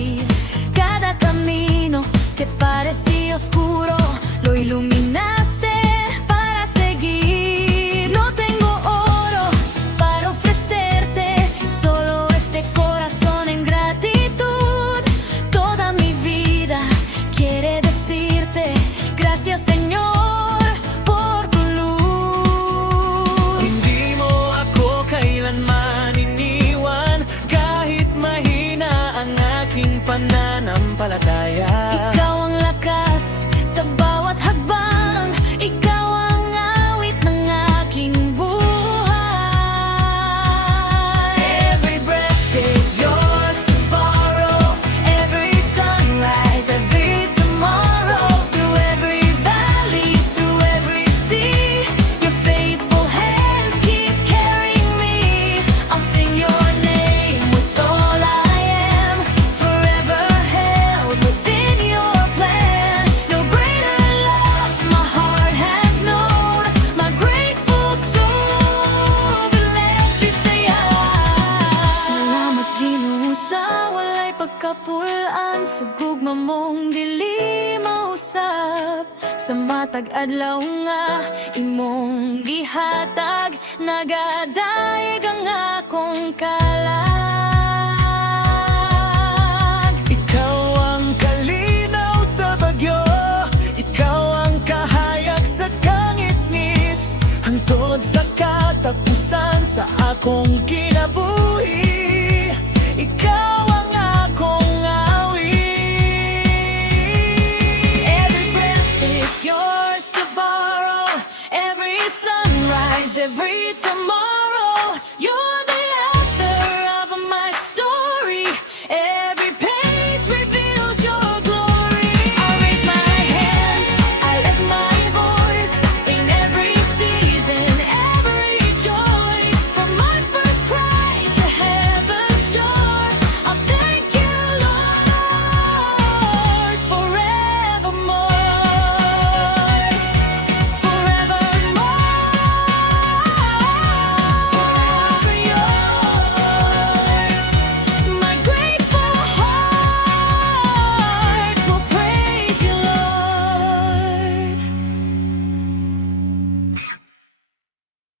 seguir. Cada camino que parecía oscuro lo iluminaste para seguir. No tengo oro para ofrecerte, solo este corazón en gratitud. Toda mi vida quiere decirte gracias, Señor, por tu luz. Hindi mo ako kailanman iniwan, kahit mahina ang aking pananampalataya. Ikaw ang lakas sa bawat hakbang, ikaw ang awit ng aking buhay. Every breath is yours to borrow, Every sunrise, every tomorrow, through every valley, through every sea, your faithful hands keep carrying me. I'll sing your name with all I am, forever held within your plan. No greater love my heart has known, my grateful soul will let me say salamat, Ginoo, sa walay pagkapulaan, sa gugma mong dili mausap, sa matag adlaw nga imong gihatag, nagadayeg ang akong kalayaan.